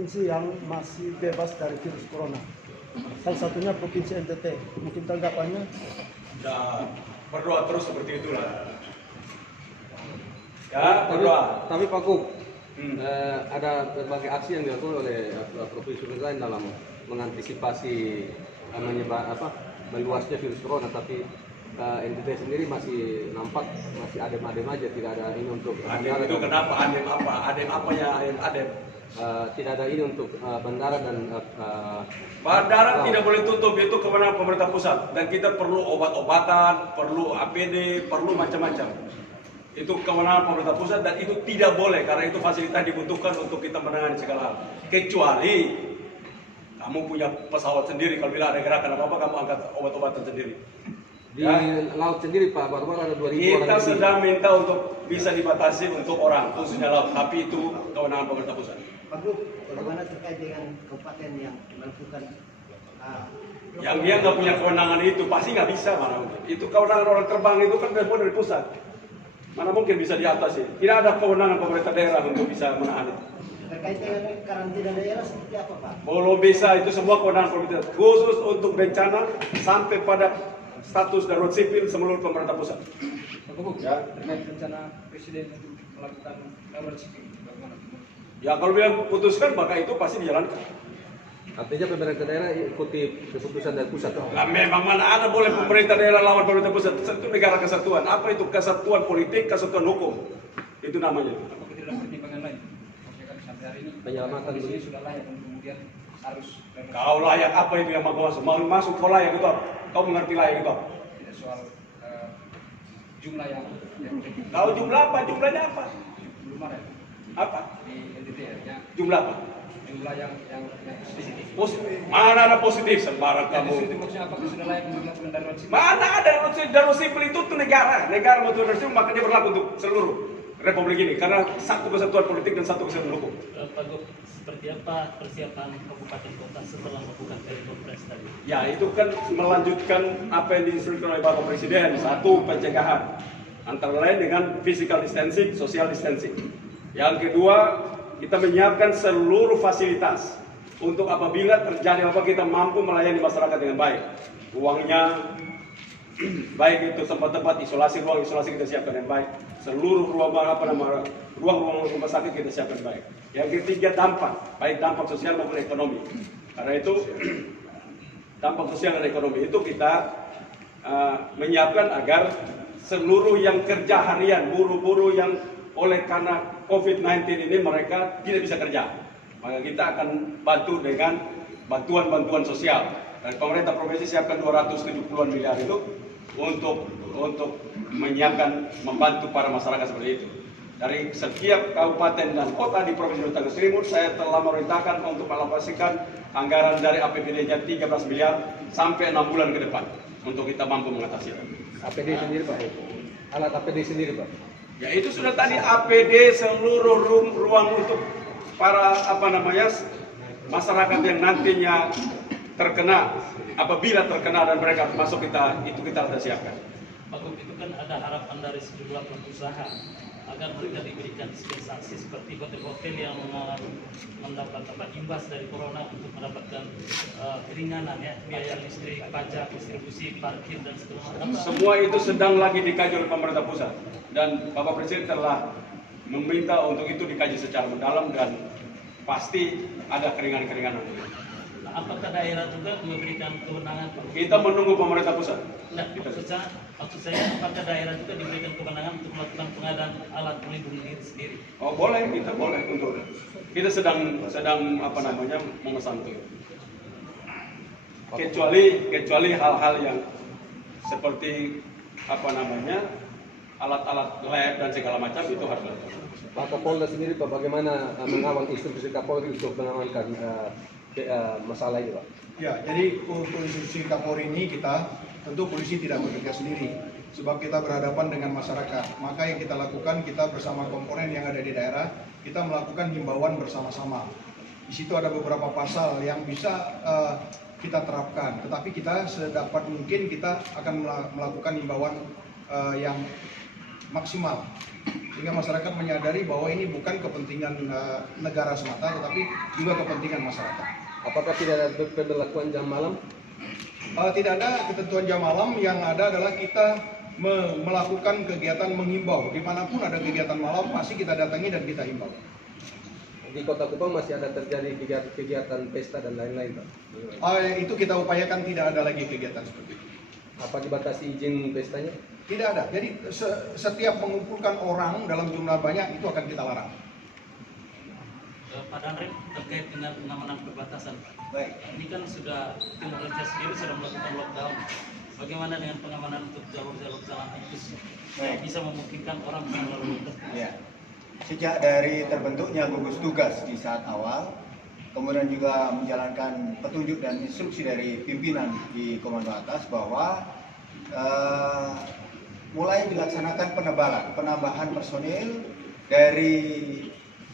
provinsi yang masih bebas dari virus corona. Salah satunya Provinsi NTT. Mungkin tanggapannya? Ya, berdoa terus seperti itulah. Ya, berdoa. Tapi Pak Gub, ada berbagai aksi yang dilakukan oleh provinsi lain dalam mengantisipasi meluasnya virus corona, tapi NTT sendiri masih nampak masih adem-adem aja, tidak ada ini untuk Adem itu kenapa? Adem apa? Adem apa ya? Adem. Tidak ada ini untuk bandara dan Bandara tidak boleh tutup, itu kewenangan pemerintah pusat. Dan kita perlu obat-obatan, perlu APD, perlu macam-macam. Itu kewenangan pemerintah pusat dan itu tidak boleh karena itu fasilitas dibutuhkan untuk kita menangani segala hal. Kecuali kamu punya pesawat sendiri, kalau bila ada gerakan apa-apa kamu angkat obat-obatan sendiri. di laut sendiri Pak, baru-baru ada 2.000 orang. Kita sedang minta untuk bisa dibatasi untuk orang, khususnya laut, tapi itu kewenangan pemerintah pusat. Pak Gub, bagaimana terkait dengan kabupaten yang melakukan Yang dia nggak punya kewenangan itu pasti nggak bisa, mana mungkin. Itu kewenangan orang terbang itu kan semua dari pusat. Mana mungkin bisa diatasi? Tidak ada kewenangan pemerintah daerah untuk bisa menahan itu. terkait dengan karantina daerah seperti apa Pak? Belum bisa, itu semua kewenangan pemerintah. Khusus untuk bencana sampai pada status darurat sipil seluruh pemerintah pusat. Pak Gub, Ya. terkait rencana Presiden untuk melakukan darurat sipil, bagaimana? Ya kalau dia putuskan maka itu pasti dijalankan. Artinya pemerintah daerah ikuti keputusan dari pusat. Nah, memang mana ada boleh pemerintah daerah lawan pemerintah pusat? Itu negara kesatuan. Apa itu kesatuan politik, kesatuan hukum? Itu namanya. Apakah tidak ada pertimbangan lain? Maksudnya kan sampai hari ini Penyelamatan kondisi dulu. sudah layak untuk kemudian harus darurat. Kau layak apa itu yang mau masuk? Mau masuk kau layak itu apa? Kau mengerti layak itu apa? Tidak soal jumlah yang Kau jumlah apa? Jumlahnya apa? belum ada Apa? di NTT ya. Jumlah apa? Jumlah yang positif. Positif. Mana ada positif sembarang Jadi kamu? itu maksudnya apakah sudah layak untuk melakukan darurat sipil? Mana ada darurat sipil itu tuh negara mau darurat sipil maka dia berlaku untuk seluruh republik ini karena satu kesatuan politik dan satu kesatuan hukum. Pak Gub, seperti apa persiapan kabupaten kota setelah melakukan telekonferensi tadi? Ya itu kan melanjutkan apa yang diinstruksikan oleh Bapak Presiden. Satu, pencegahan antara lain dengan physical distancing, social distancing. Yang kedua, kita menyiapkan seluruh fasilitas untuk apabila terjadi apa kita mampu melayani masyarakat dengan baik. Ruangnya baik itu tempat-tempat isolasi, ruang isolasi kita siapkan dengan baik. Seluruh ruang-ruang rumah sakit kita siapkan baik. Yang ketiga, dampak, baik dampak sosial maupun ekonomi. Karena itu dampak sosial dan ekonomi itu kita menyiapkan agar seluruh yang kerja harian, buruh-buruh yang oleh karena COVID-19 ini mereka tidak bisa kerja. Maka kita akan bantu dengan bantuan-bantuan sosial. Dan pemerintah provinsi siapkan 270-an miliar itu untuk menyiapkan, membantu para masyarakat seperti itu. Dari setiap kabupaten dan kota di Provinsi Nusa Tenggara Timur, saya telah memerintahkan untuk mengalokasikan anggaran dari APBD-nya 13 miliar sampai 6 bulan ke depan untuk kita mampu mengatasi. APD sendiri Pak. Alat APD sendiri Pak. Ya itu sudah tadi APD seluruh ruang untuk para masyarakat yang nantinya terkena, apabila terkena dan mereka masuk kita sudah siapkan. Pak Gub, itu kan ada harapan dari sejumlah pelaku usaha agar mereka diberikan dispensasi seperti hotel-hotel yang mendapat imbas dari corona untuk mendapatkan keringanan ya, biaya listrik, pajak, distribusi, parkir dan seterusnya. Semua itu sedang lagi dikaji oleh pemerintah pusat dan Bapak Presiden telah meminta untuk itu dikaji secara mendalam dan pasti ada keringanan-keringanan. Nah, apakah daerah juga memberikan kewenangan? Kita menunggu pemerintah pusat. Nah, maksud saya apakah daerah juga diberikan kewenangan untuk melakukan pengadaan alat pelindung diri sendiri? Oh boleh, kita boleh untuk kita sedang memesan itu. Kecuali hal-hal yang seperti alat-alat lab dan segala macam itu harus dilakukan. Pak Kapolda sendiri Pak, bagaimana mengawal instruksi Kapolri untuk mengamankan masalah ini Pak? Ya, jadi untuk instruksi Kapolri ini tentu polisi tidak bekerja sendiri, sebab kita berhadapan dengan masyarakat. Maka yang kita lakukan, kita bersama komponen yang ada di daerah, kita melakukan himbauan bersama-sama. Di situ ada beberapa pasal yang bisa kita terapkan, tetapi kita sedapat mungkin kita akan melakukan himbauan yang maksimal sehingga masyarakat menyadari bahwa ini bukan kepentingan negara semata tetapi juga kepentingan masyarakat. Apakah tidak ada pemberlakuan jam malam? Tidak ada ketentuan jam malam, yang ada adalah kita melakukan kegiatan menghimbau. Dimanapun ada kegiatan malam pasti kita datangi dan kita himbau. Di Kota Kupang masih ada terjadi kegiatan pesta dan lain-lain, Pak? Itu kita upayakan tidak ada lagi kegiatan seperti itu. Apa dibatasi izin pestanya? Tidak ada. Jadi setiap mengumpulkan orang dalam jumlah banyak itu akan kita larang. Pak Danrem, terkait dengan pengamanan perbatasan, Pak. Baik. Ini kan sudah tim Malaysia sendiri sudah melakukan lockdown. Bagaimana dengan pengamanan untuk jalur-jalur jalan tikus yang bisa memungkinkan orang bisa melalui lintas? Ya. Sejak dari terbentuknya gugus tugas di saat awal, kemudian juga menjalankan petunjuk dan instruksi dari pimpinan di komando atas bahwa mulai dilaksanakan penambahan personil dari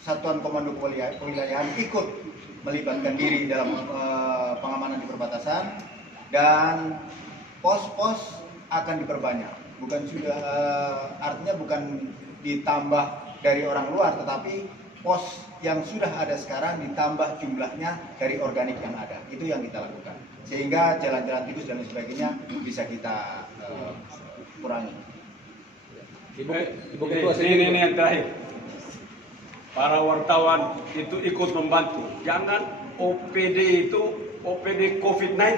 Satuan Komando Kewilayahan ikut melibatkan diri dalam pengamanan di perbatasan, dan pos-pos akan diperbanyak. Artinya bukan ditambah dari orang luar, tetapi pos yang sudah ada sekarang ditambah jumlahnya dari organik yang ada. Itu yang kita lakukan. Sehingga jalan-jalan tikus dan lain sebagainya bisa kita kurangi. Ibu Ketua, ini yang terakhir. Para wartawan itu ikut membantu. Jangan OPD COVID-19.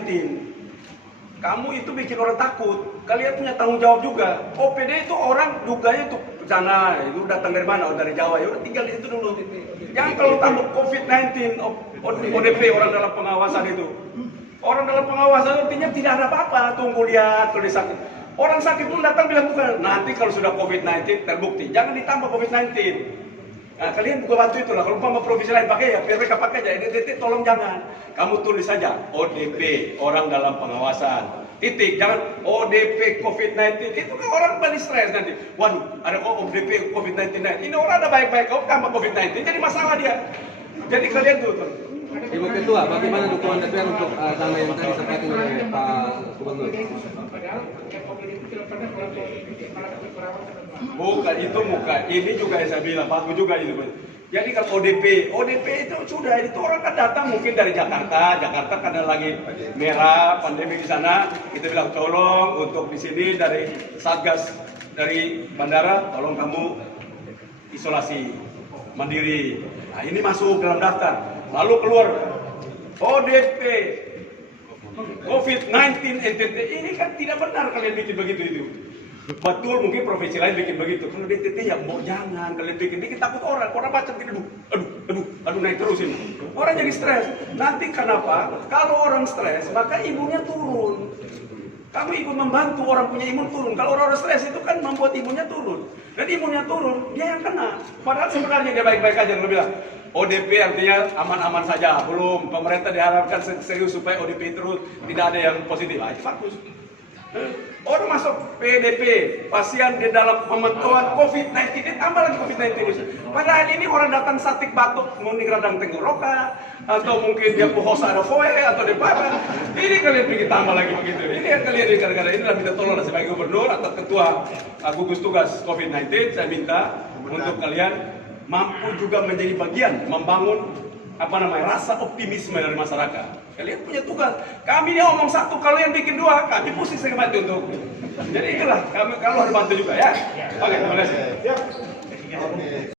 Kamu itu bikin orang takut. Kalian punya tanggung jawab juga. OPD itu orang duganya itu sana, itu datang dari mana? Oh, dari Jawa. Ya udah tinggal di situ dulu. Jangan kalau tambah COVID-19, ODP, orang dalam pengawasan itu. Orang dalam pengawasan artinya tidak ada apa-apa. Tunggu lihat kalau dia sakit. Orang sakit pun datang bilang bukan. Nanti kalau sudah COVID-19 terbukti, jangan ditambah COVID-19. Nah, kalian juga bantu itulah. Kalau umpama provinsi lain pakai ya, biar mereka pakai aja. Ini tolong jangan. Kamu tulis saja ODP, orang dalam pengawasan. Titik, jangan ODP COVID-19. Itu kan orang balik stres nanti. Waduh, ada kok ODP COVID-19. Ini orang ada baik-baik, kok tambah COVID-19. Jadi masalah dia. Jadi kalian tuh. Ibu Ketua, bagaimana dukungan DPR untuk nama yang tadi disampaikan oleh Pak Gubernur? Bukan, itu bukan. Ini juga yang saya bilang, bagus juga itu. Jadi kalau ODP itu sudah, itu orang kan datang mungkin dari Jakarta karena lagi merah pandemi di sana. Kita bilang tolong untuk di sini dari Satgas dari bandara, tolong kamu isolasi mandiri. Nah, ini masuk dalam daftar. Lalu keluar ODP COVID-19 NTT. Ini kan tidak benar kalian bikin begitu itu. Betul, mungkin profesi lain bikin begitu. Kalau DTT ya mau jangan kalian bikin takut orang baca begini, aduh naik terus ini. Orang jadi stres. Nanti kenapa? Kalau orang stres, maka imunnya turun. Kamu ikut membantu orang punya imun turun. Kalau orang stres itu kan membuat imunnya turun. Dan imunnya turun, dia yang kena. Padahal sebenarnya dia baik-baik aja. Lo bilang ODP artinya aman-aman saja. Belum, pemerintah diharapkan serius supaya ODP terus tidak ada yang positif. Itu bagus. Orang masuk PDP, pasien di dalam pemantauan COVID-19, tambah lagi COVID-19. Padahal ini orang datang sakit batuk, mungkin radang tenggorokan, atau mungkin dia puasa ada foe, atau dia apa. Ini kalian pergi tambah lagi begitu. Ini yang kalian gara-gara inilah minta tolong sebagai gubernur atau ketua gugus tugas COVID-19, saya minta untuk kalian mampu juga menjadi bagian membangun rasa optimisme dari masyarakat. Kalian punya tugas. Kami ini ngomong satu, kalau yang bikin dua, kami pusing sering bantu untuk. Jadi itulah, kami kalau harus bantu juga ya. Oke, terima kasih.